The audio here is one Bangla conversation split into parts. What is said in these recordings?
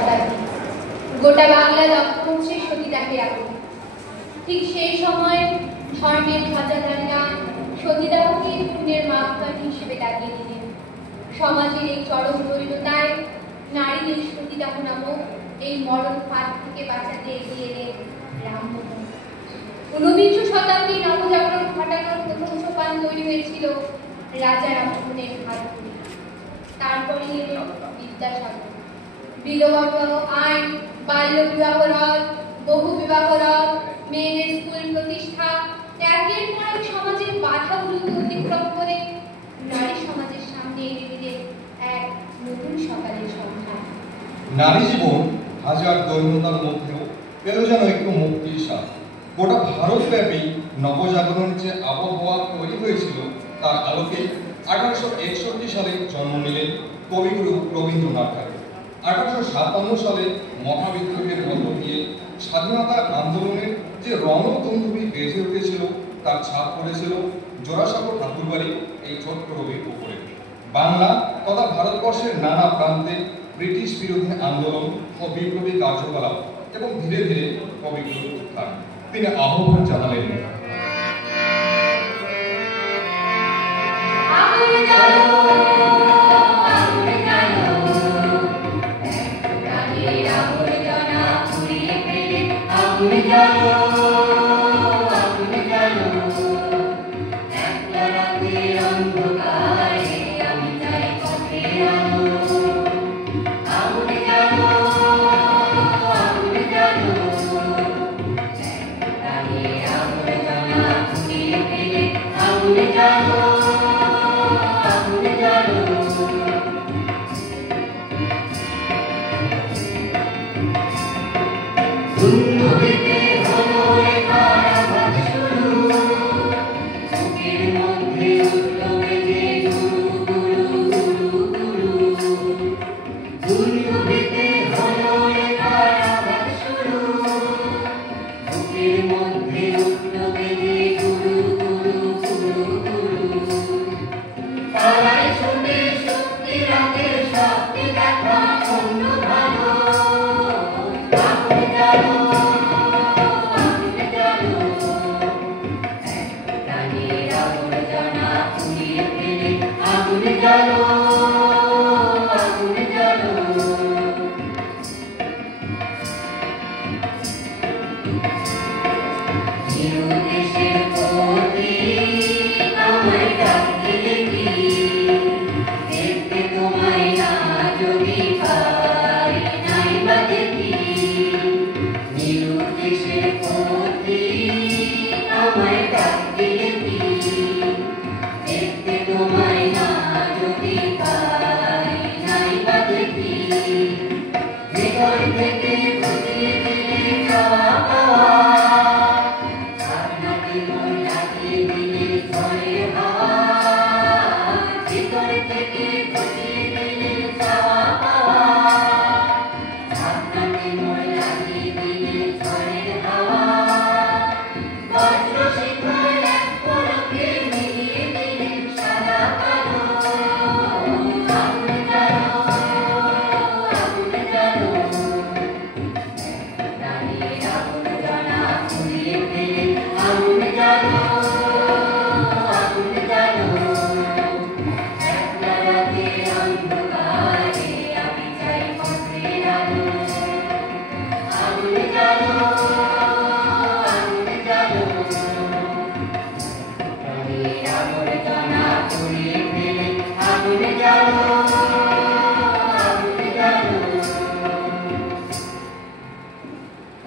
শতাব্দী, গোটা বাংলা লক্ষ্যে সতীদাহে আগুন। ঠিক সেই সময় ধর্মের ধ্বজাধারীরা সতীদাহকে পুণ্যের মাপকাঠি হিসেবে দাগিয়ে দিলেন। সমাজের এই চরম দৈন্যতায় নারীদের সতীদাহ নামক এই মরণ ফাঁদ থেকে বাঁচাতে এগিয়ে এলেন রামমোহন। 19বিংশ শতাব্দীর নবজাগরণ ঘটানোর প্রথম সোপান তৈরি হয়েছিল রাজা রামমোহনের হাত ধরে। তারপরে এলেন বিদ্যাসাগর। বিধবা আইন, বাল্য বিবাহ রদ, বহু বিবাহ রদ, মেয়েদের স্কুল প্রতিষ্ঠা, একের পর এক সমাজের বাধাগুলোকে অতিক্রম করে নারী সমাজের সামনে এনে দিলেন এক নতুন সকালের সন্ধান। নারী জীবন হাজার দৈন্যতার মধ্যেও পেল যেন একটু মুক্তির স্বাদ। গোটা ভারতব্যাপী নবজাগরণ যে আবহাওয়া তৈরি হয়েছিল তার আলোকে 1861 সালে জন্ম নিলেন কবিগুরু রবীন্দ্রনাথ ঠাকুর। 1857 সালে মহাবিদ্রোহের মধ্য দিয়ে স্বাধীনতা আন্দোলনের যে রণতন্তুবি বেজে উঠেছিল তার ছাপ পড়েছিল জোড়াসাঁকো ঠাকুরবাড়ির এই ছোট্ট রবির উপরে। বাংলা তথা ভারতবর্ষের নানা প্রান্তে ব্রিটিশ বিরোধী আন্দোলন ও বিপ্লবী কার্যকলাপ এবং ধীরে ধীরে কবিগুরুর উত্থান। তিনি আহ্বান জানালেন,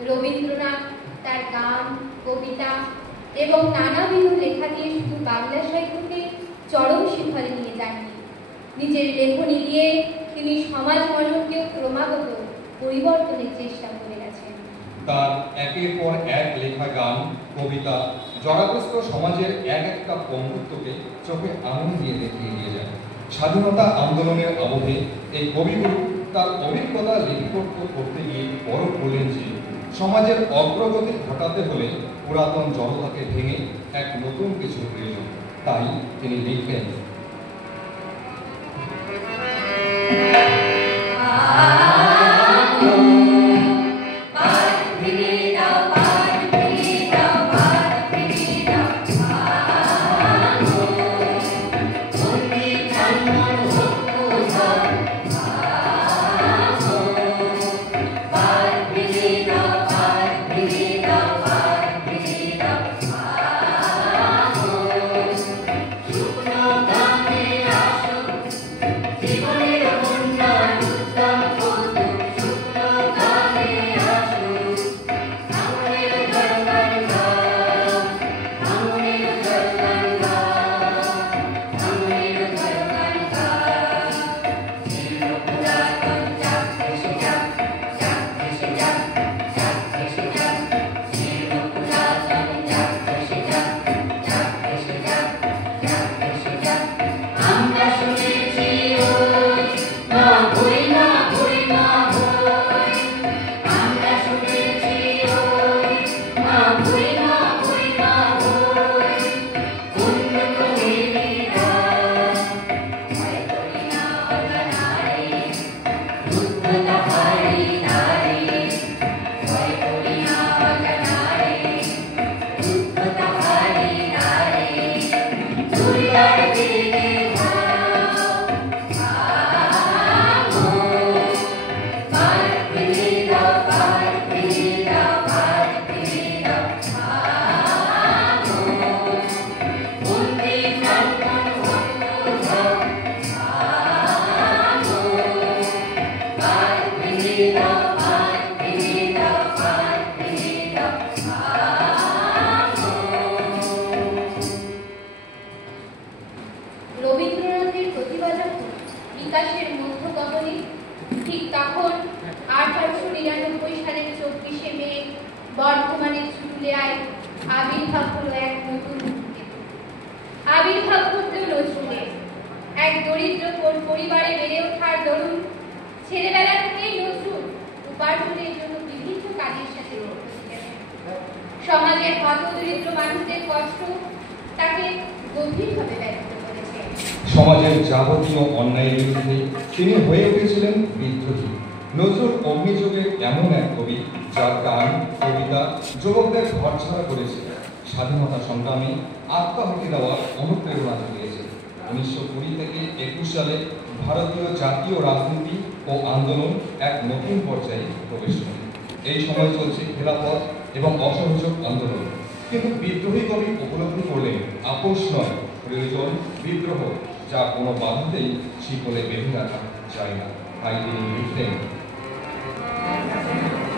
রবীন্দ্রনাথ তার গান, কবিতা এবং নানাবিধ লেখা দিয়ে শুধু বাংলা সাহিত্যকে চরম শিখরে নিয়ে যাননি, নিজের লেখনী দিয়ে তিনি সমাজ মননকেও ক্রমাগত পরিবর্তনের চেষ্টা করে গেছেন। তার একের পর এক লেখা গান, কবিতা জড়াগ্রস্ত সমাজের এক একটা বন্ধুত্বকে চোখে আঙুল দিয়ে দেখিয়ে দিয়ে যায়। স্বাধীনতা আন্দোলনের আবহে এই কবিগুরু তার অভিজ্ঞতা লিপিবদ্ধ করতে গিয়ে বড় বললেন যে সমাজের অগ্রগতি ঘটাতে হলে পুরাতন জড়তাকে ভেঙে এক নতুন কিছু প্রয়োজন। তাই তিনি লিখলেন, আ রবীন্দ্রনাথের প্রতিভা যখন বিকাশের মধ্যগমনে, ঠিক তখন 1899 সালের 24শে মে বর্ধমানের চুরুলিয়ায় আবির্ভাব হলো এক নতুন মুক্তির। আবির্ভাব ঘটল নজরুলের। এক দরিদ্র পরিবারে বেড়ে ওঠার দরুন ছেলেবেলা থেকেই নজরুল উপার্জনের জন্য বিভিন্ন কাজের সাথে যুক্ত ছিলেন। সমাজের হতদরিদ্র মানুষদের কষ্ট তাকে গভীরভাবে ব্যথিত করেছে। সমাজের যাবতীয় অন্যায়ের বিরুদ্ধে তিনি হয়ে উঠেছিলেন বিদ্রোহী। নজরুল অগ্নিযুগের এমন এক কবি যার গান, কবিতা যুবকদের ঘরছাড়া করেছে, স্বাধীনতা সংগ্রামে আত্মাহুতি দেওয়ার অনুপ্রেরণা জুগিয়েছে। 1920 থেকে 21 সালে ভারতীয় জাতীয় রাজনীতি ও আন্দোলন এক নতুন পর্যায়ে প্রবেশ করে। এই সময় চলছে খেলাফত এবং অসহযোগ আন্দোলন। কিন্তু বিদ্রোহী কবি উপলব্ধি করলেন আপোষ নয়, প্রয়োজন বিদ্রোহ, যা কোনো বাধাতেই শিকলে বেঁধে রাখা যায় না। তাই তিনি লিখলেন, অস্তিত্ব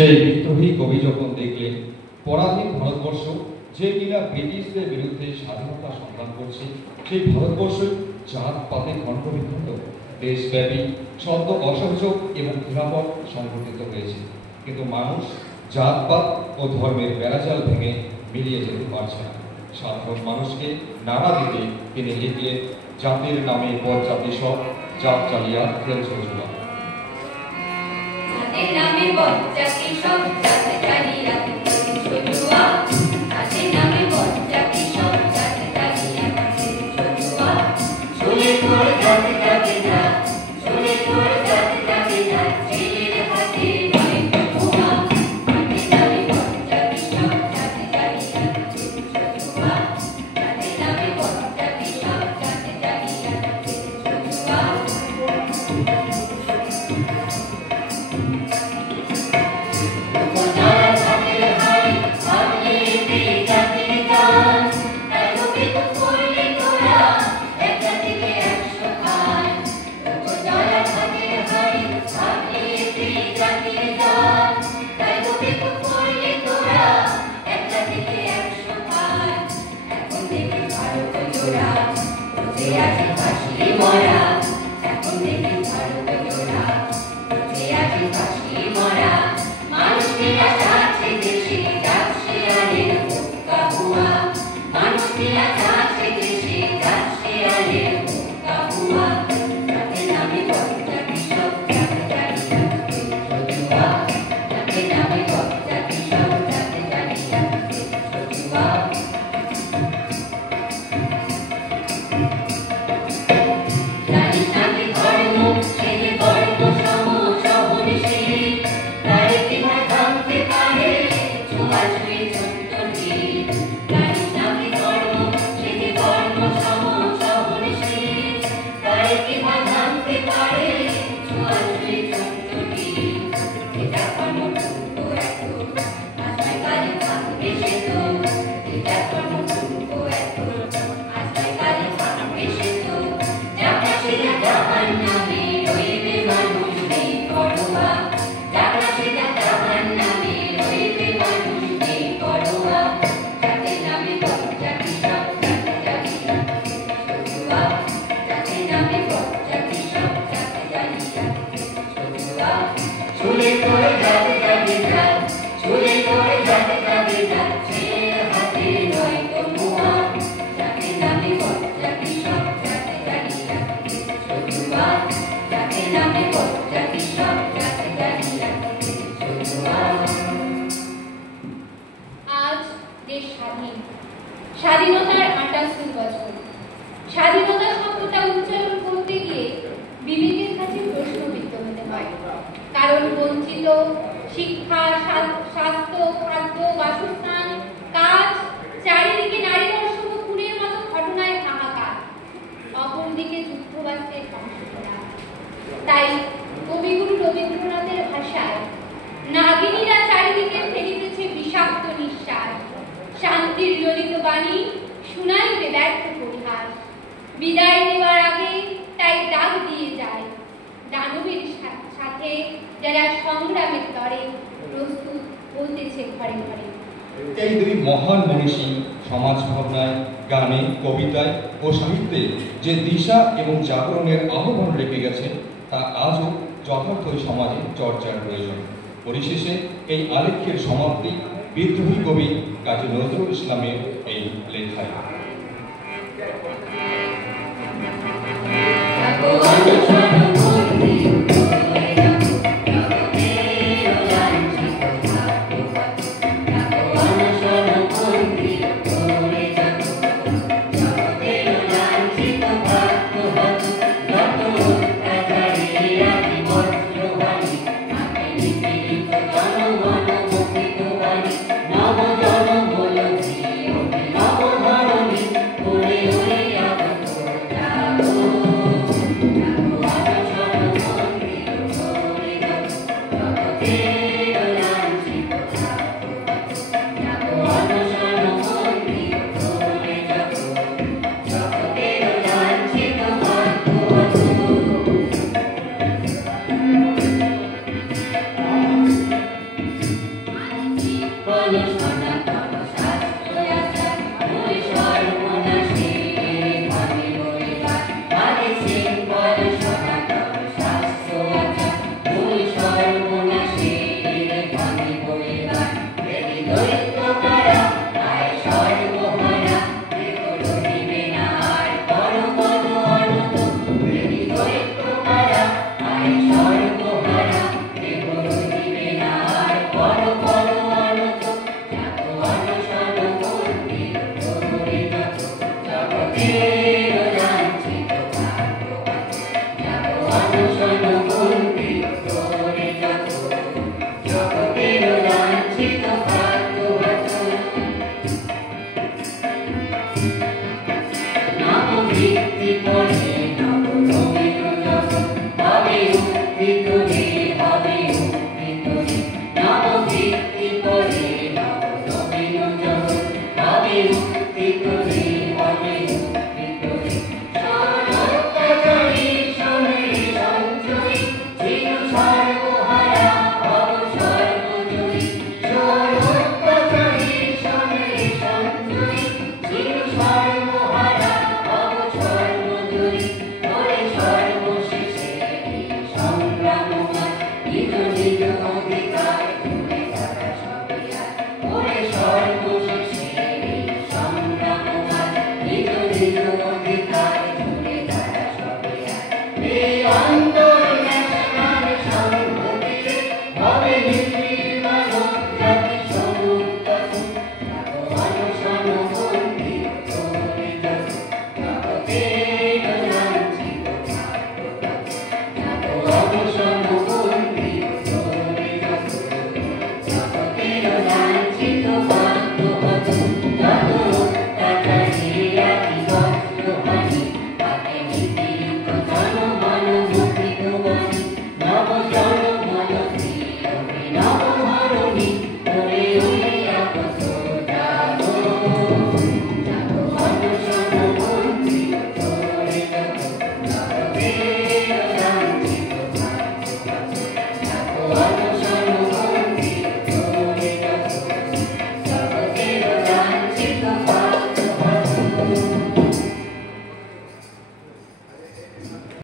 সেই বিদ্রোহী কবি যখন দেখলেন পরাধীন ভারতবর্ষ যে কিনা ব্রিটিশদের বিরুদ্ধে স্বাধীনতা সংগ্রাম করছে, সেই ভারতবর্ষ জাতপাতে খণ্ডবিখণ্ড, দেশব্যাপী সদ্য অসহযোগ এবং ঘৃণাপথ সংঘটিত হয়েছে, কিন্তু মানুষ জাতপাত ও ধর্মের বেড়াজাল ভেঙে মিলিয়ে যেতে পারছে না। সাধারণ মানুষকে নাড়া দিতে তিনি লিখলেন জাতির নামে পথ জাতি সব, জাত চালিয়া খেলছে জোলা। জাতির নামে পথ জাতি সব, জাত চালিয়া খেলছে জোলা। জাতির নামে পথ জাতি সব, জাত চালিয়া খেলছে জোলা। চলে তোর জাত যাবে না, চলে তোর জাত যাবে না, ছেলের হাতে নয় তোমা। জাতির নামে পথ জাতি সব, জাত চালিয়া খেলছে জোলা। জাতির নামে পথ জাতি সব, জাত চালিয়া খেলছে জোলা। স্বাধীনতার ৭৮ বছর। স্বাধীনতা শব্দটা উচ্চারণ করতে গিয়ে বিবেকের কাছে প্রশ্নবিদ্ধ হতে হয়, কারণ বঞ্চিত শিক্ষা, স্বাস্থ্য, খাদ্য, বাসস্থান, কাজ, চারিদিকে নারী দর্শন ও খুনের মতো ঘটনায় হাহাকার, অপরদিকে যুদ্ধবাস্তের ধ্বংসলীলা। তাই কবিগুরু রবীন্দ্রনাথের ভাষায় নাগিনীরা চারিদিকে ফেলিতেছে বিষাক্ত নিঃশ্বাস, শান্তির ললিত বাণী শুনাইতে ব্যর্থ পরিহাস। বিদায় নেওয়ার আগে তাই ডাক দিয়ে যায় দানবের সাথে যারা সংগ্রামের তরে প্রস্তুত হতেছে ঘরে ঘরে। এই দুই মহান মনীষী সমাজ ভাবনায়, গানে, কবিতায় ও সাহিত্যে যে দিশা এবং জাগরণের আহ্বান রেখে গেছে তা আজও যথার্থই সমাজে চর্চার প্রয়োজন। পরিশেষে এই আলেখ্যের সমাপ্তি বিদ্রোহী কবি কাজী নজরুল ইসলামের এই লেখায়। নব জনম বলো নব ধরণী নিজ নিজ অভিমান